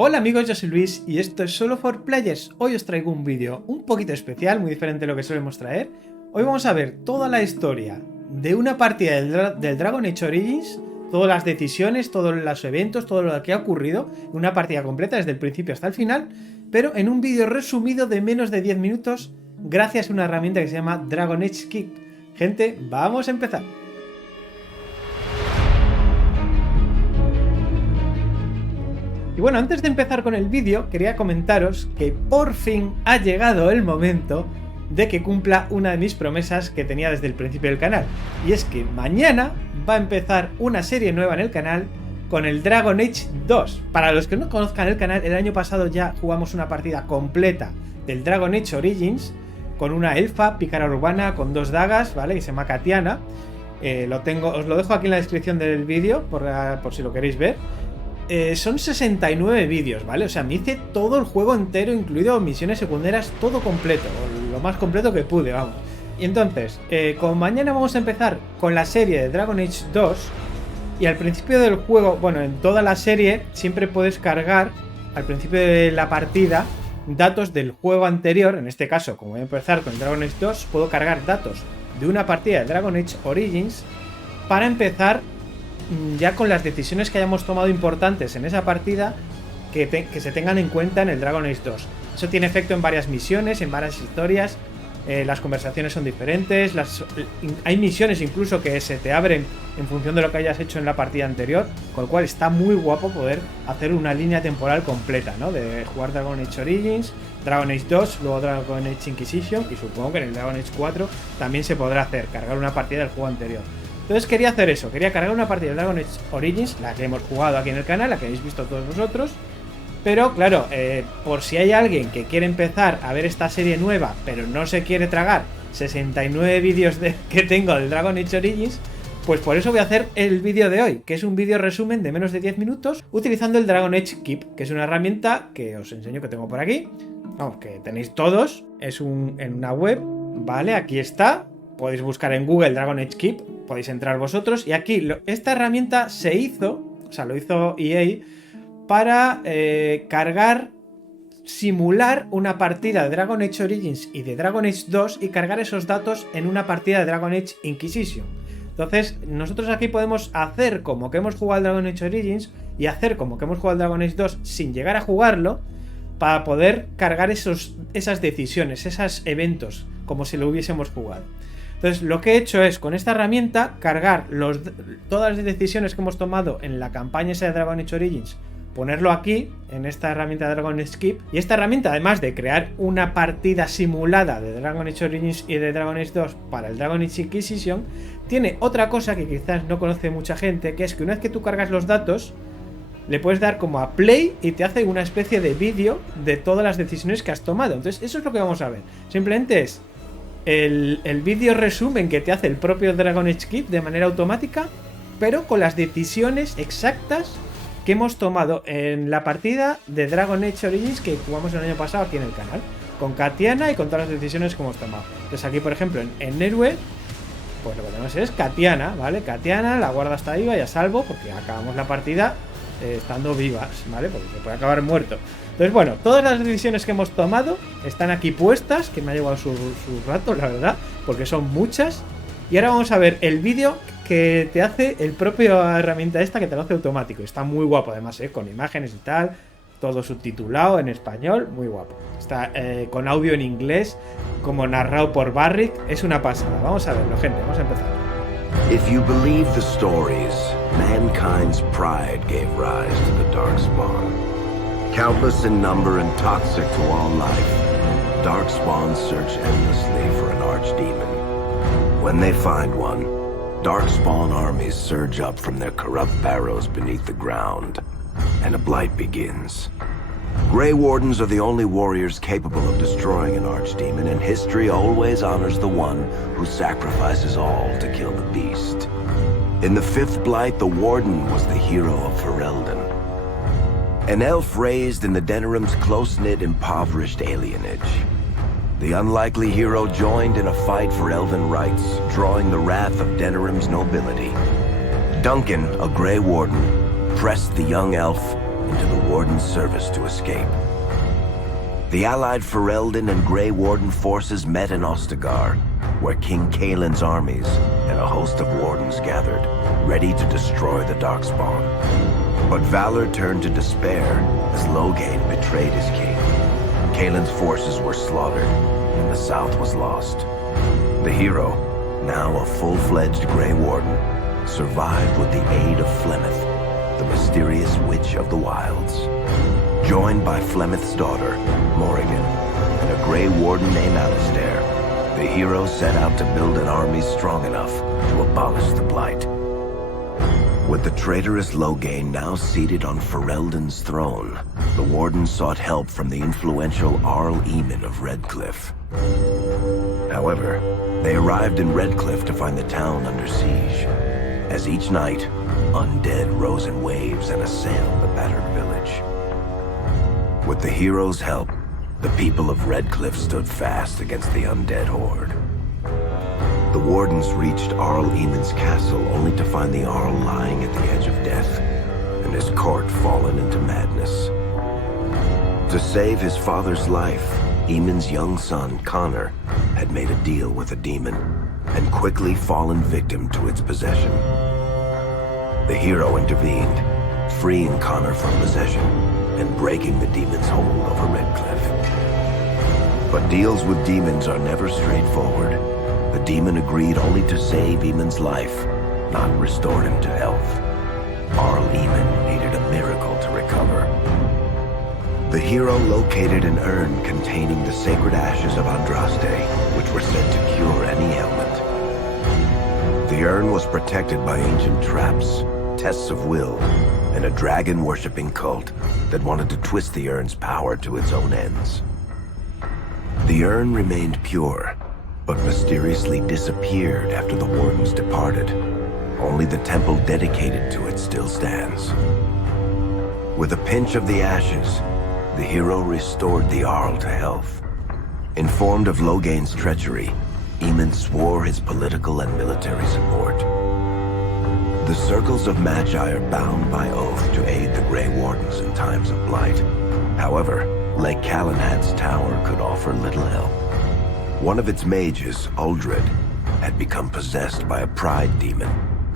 Hola amigos, yo soy Luis y esto es Solo for Players. Hoy os traigo un vídeo un poquito especial, muy diferente de lo que solemos traer. Hoy vamos a ver toda la historia de una partida del Dragon Age Origins, todas las decisiones, todos los eventos, todo lo que ha ocurrido, una partida completa desde el principio hasta el final, pero en un vídeo resumido de menos de 10 minutos gracias a una herramienta que se llama Dragon Age Keep. Gente, vamos a empezar. Y bueno, antes de empezar con el vídeo, quería comentaros que por fin ha llegado el momento de que cumpla una de mis promesas que tenía desde el principio del canal. Y es que mañana va a empezar una serie nueva en el canal con el Dragon Age 2. Para los que no conozcan el canal, el año pasado ya jugamos una partida completa del Dragon Age Origins con una elfa, pícara urbana, con 2 dagas, ¿vale? Que se llama Katiana. Os lo dejo aquí en la descripción del vídeo por si lo queréis ver. Son 69 vídeos, ¿vale? O sea, me hice todo el juego entero, incluido misiones secundarias, todo completo, lo más completo que pude, vamos. Y entonces, como mañana vamos a empezar con la serie de Dragon Age 2, y al principio del juego, bueno, en toda la serie, siempre puedes cargar, al principio de la partida, datos del juego anterior. En este caso, como voy a empezar con Dragon Age 2, puedo cargar datos de una partida de Dragon Age Origins para empezar ya con las decisiones que hayamos tomado importantes en esa partida que se tengan en cuenta en el Dragon Age 2. Eso tiene efecto en varias misiones, en varias historias. Las conversaciones son diferentes, hay misiones incluso que se te abren en función de lo que hayas hecho en la partida anterior, con lo cual está muy guapo poder hacer una línea temporal completa, ¿no? De jugar Dragon Age Origins, Dragon Age 2, luego Dragon Age Inquisition, y supongo que en el Dragon Age 4 también se podrá hacer, cargar una partida del juego anterior. Entonces quería hacer eso, quería cargar una partida de Dragon Age Origins, la que hemos jugado aquí en el canal, la que habéis visto todos vosotros. Pero claro, por si hay alguien que quiere empezar a ver esta serie nueva, pero no se quiere tragar 69 vídeos que tengo del Dragon Age Origins, pues por eso voy a hacer el vídeo de hoy, que es un vídeo resumen de menos de 10 minutos, utilizando el Dragon Age Keep, que es una herramienta que os enseño que tengo por aquí. Vamos, que tenéis todos, es en una web, ¿vale? Aquí está. Podéis buscar en Google Dragon Age Keep, podéis entrar vosotros. Y aquí, esta herramienta se hizo, o sea, lo hizo EA, para simular una partida de Dragon Age Origins y de Dragon Age 2 y cargar esos datos en una partida de Dragon Age Inquisition. Entonces, nosotros aquí podemos hacer como que hemos jugado al Dragon Age Origins y hacer como que hemos jugado al Dragon Age 2 sin llegar a jugarlo, para poder cargar esas decisiones, esos eventos, como si lo hubiésemos jugado. Entonces lo que he hecho es, con esta herramienta, cargar todas las decisiones que hemos tomado en la campaña esa de Dragon Age Origins, ponerlo aquí, en esta herramienta de Dragon Age Keep. Y esta herramienta, además de crear una partida simulada de Dragon Age Origins y de Dragon Age 2 para el Dragon Age Inquisition, tiene otra cosa que quizás no conoce mucha gente, que es que una vez que tú cargas los datos, le puedes dar como a play y te hace una especie de vídeo de todas las decisiones que has tomado. Entonces eso es lo que vamos a ver. Simplemente es el vídeo resumen que te hace el propio Dragon Age Keep de manera automática, pero con las decisiones exactas que hemos tomado en la partida de Dragon Age Origins que jugamos el año pasado aquí en el canal, con Katiana y con todas las decisiones que hemos tomado. Entonces aquí, por ejemplo, en héroe, pues lo que tenemos es Katiana, ¿vale? Katiana, la guarda está viva y a salvo, porque acabamos la partida estando vivas, ¿vale? Porque se puede acabar muerto. Entonces, bueno, todas las decisiones que hemos tomado están aquí puestas, que me ha llevado su rato, la verdad, porque son muchas. Y ahora vamos a ver el vídeo que te hace el propio herramienta esta, que te lo hace automático. Está muy guapo, además, con imágenes y tal, todo subtitulado en español, muy guapo. Está con audio en inglés, como narrado por Barrick, es una pasada. Vamos a verlo, gente, vamos a empezar. If you believe the stories, mankind's pride gave rise to the Darkspawn. Countless in number and toxic to all life, Darkspawns search endlessly for an archdemon. When they find one, Darkspawn armies surge up from their corrupt barrows beneath the ground, and a blight begins. Grey Wardens are the only warriors capable of destroying an archdemon, and history always honors the one who sacrifices all to kill the beast. In the fifth blight, the Warden was the hero of Ferelden, an elf raised in the Denerim's close-knit, impoverished alienage. The unlikely hero joined in a fight for elven rights, drawing the wrath of Denerim's nobility. Duncan, a Grey Warden, pressed the young elf into the Warden's service to escape. The allied Ferelden and Grey Warden forces met in Ostagar, where King Kaelin's armies and a host of Wardens gathered, ready to destroy the Darkspawn. But valor turned to despair as Loghain betrayed his king. Kaelin's forces were slaughtered, and the South was lost. The hero, now a full-fledged Grey Warden, survived with the aid of Flemeth, the mysterious witch of the wilds. Joined by Flemeth's daughter, Morrigan, and a Grey Warden named Alistair, the hero set out to build an army strong enough to abolish the Blight. With the traitorous Loghain now seated on Ferelden's throne, the Warden sought help from the influential Arl Eamon of Redcliffe. However, they arrived in Redcliffe to find the town under siege. As each night, undead rose in waves and assailed the battered village. With the hero's help, the people of Redcliffe stood fast against the undead horde. The Wardens reached Arl Eamon's castle only to find the Arl lying at the edge of death, and his court fallen into madness. To save his father's life, Eamon's young son, Connor, had made a deal with a demon, and quickly fallen victim to its possession. The hero intervened, freeing Connor from possession, and breaking the demon's hold over Redcliffe. But deals with demons are never straightforward. The demon agreed only to save Eamon's life, not restore him to health. Arl Eamon needed a miracle to recover. The hero located an urn containing the sacred ashes of Andraste, which were said to cure any ailment. The urn was protected by ancient traps, tests of will, and a dragon-worshipping cult that wanted to twist the urn's power to its own ends. The urn remained pure, but mysteriously disappeared after the Wardens departed. Only the temple dedicated to it still stands. With a pinch of the ashes, the hero restored the Arl to health. Informed of Loghain's treachery, Eamon swore his political and military support. The circles of Magi are bound by oath to aid the Grey Wardens in times of blight. However, Lake Calenhad's tower could offer little help. One of its mages, Uldred, had become possessed by a pride demon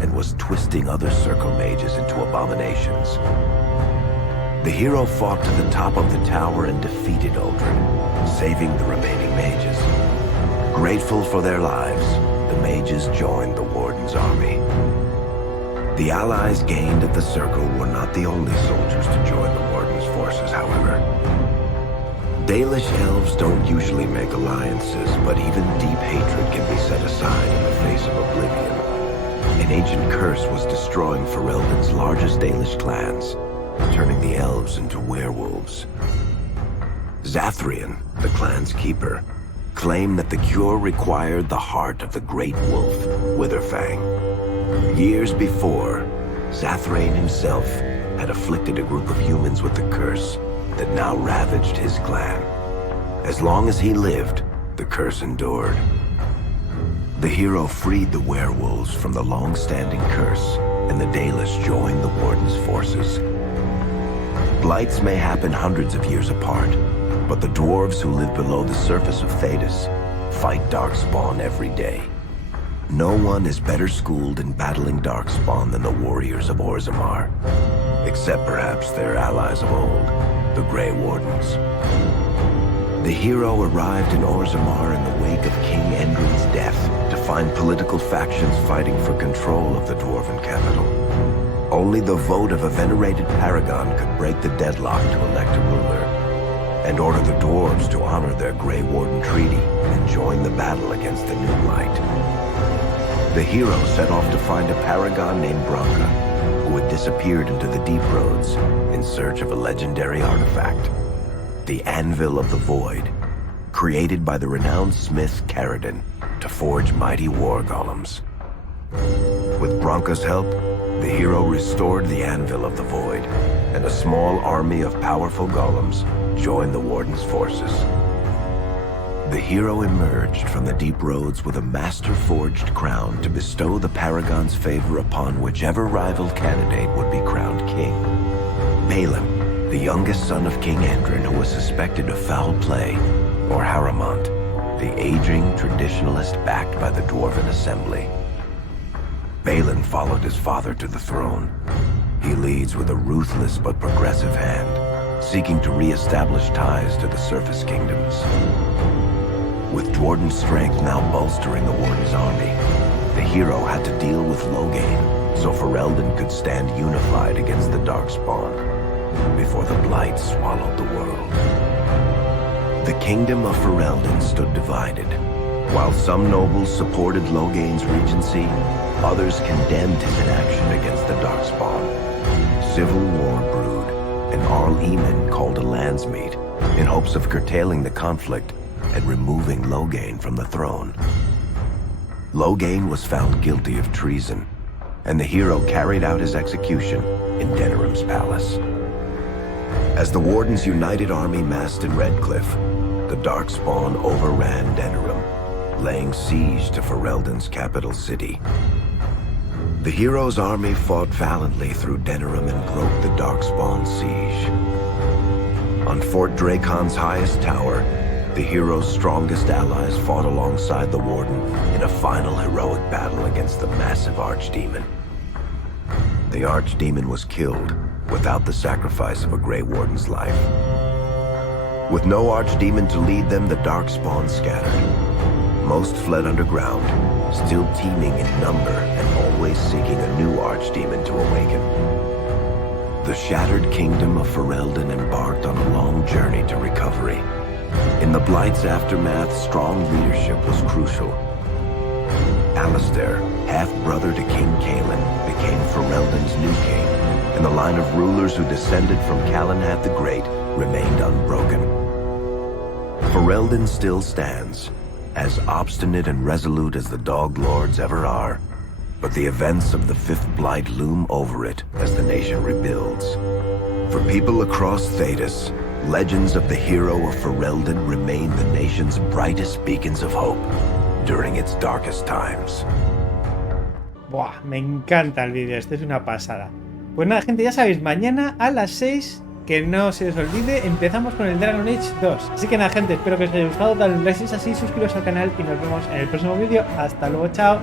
and was twisting other circle mages into abominations. The hero fought to the top of the tower and defeated Uldred, saving the remaining mages. Grateful for their lives, the mages joined the Warden's army. The allies gained at the Circle were not the only soldiers to join the Warden's forces, however. Dalish elves don't usually make alliances, but even deep hatred can be set aside in the face of oblivion. An ancient curse was destroying Ferelden's largest Dalish clans, turning the elves into werewolves. Zathrian, the clan's keeper, claimed that the cure required the heart of the great wolf, Witherfang. Years before, Zathrain himself had afflicted a group of humans with the curse that now ravaged his clan. As long as he lived, the curse endured. The hero freed the werewolves from the long-standing curse, and the Dalish joined the Warden's forces. Blights may happen hundreds of years apart, but the dwarves who live below the surface of Thedas fight Darkspawn every day. No one is better schooled in battling Darkspawn than the warriors of Orzammar, except perhaps their allies of old, the Grey Wardens. The hero arrived in Orzammar in the wake of King Endrin's death to find political factions fighting for control of the dwarven capital. Only the vote of a venerated paragon could break the deadlock to elect a ruler, and order the dwarves to honor their Grey Warden treaty and join the battle against the New Blight. The hero set off to find a paragon named Branka, who had disappeared into the Deep Roads in search of a legendary artifact, the Anvil of the Void, created by the renowned smith Caridin to forge mighty war golems. With Branka's help, the hero restored the Anvil of the Void, and a small army of powerful golems joined the Warden's forces. The hero emerged from the Deep Roads with a master-forged crown to bestow the Paragon's favor upon whichever rival candidate would be crowned king. Balin, the youngest son of King Endrin, who was suspected of foul play, or Haramont, the aging traditionalist backed by the Dwarven Assembly. Balin followed his father to the throne. He leads with a ruthless but progressive hand, seeking to re-establish ties to the surface kingdoms. With Jordan's strength now bolstering the Warden's army, the hero had to deal with Loghain, so Ferelden could stand unified against the Darkspawn, before the Blight swallowed the world. The kingdom of Ferelden stood divided. While some nobles supported Loghain's regency, others condemned his inaction against the Darkspawn. Civil war brewed, and Arl Eamon called a landsmeet in hopes of curtailing the conflict and removing Loghain from the throne. Loghain was found guilty of treason, and the hero carried out his execution in Denerim's palace. As the Warden's united army massed in Redcliffe, the Darkspawn overran Denerim, laying siege to Ferelden's capital city. The hero's army fought valiantly through Denerim and broke the Darkspawn siege. On Fort Dracon's highest tower, the hero's strongest allies fought alongside the Warden in a final heroic battle against the massive Archdemon. The Archdemon was killed without the sacrifice of a Grey Warden's life. With no Archdemon to lead them, the Darkspawn scattered. Most fled underground, still teeming in number and always seeking a new Archdemon to awaken. The shattered kingdom of Ferelden embarked on a long journey to recovery. In the Blight's aftermath, strong leadership was crucial. Alistair, half-brother to King Cailan, became Ferelden's new king, and the line of rulers who descended from Calenhath the Great remained unbroken. Ferelden still stands, as obstinate and resolute as the Dog Lords ever are, but the events of the Fifth Blight loom over it as the nation rebuilds. For people across Thedas, legends of the hero of Ferelden remain the nation's brightest beacons of hope during its darkest times. Buah, me encanta el vídeo, este es una pasada. Pues nada, gente, ya sabéis, mañana a las 6, que no se os olvide, empezamos con el Dragon Age 2. Así que nada, gente, espero que os haya gustado, dale un like si es así, suscribiros al canal y nos vemos en el próximo vídeo. Hasta luego, chao.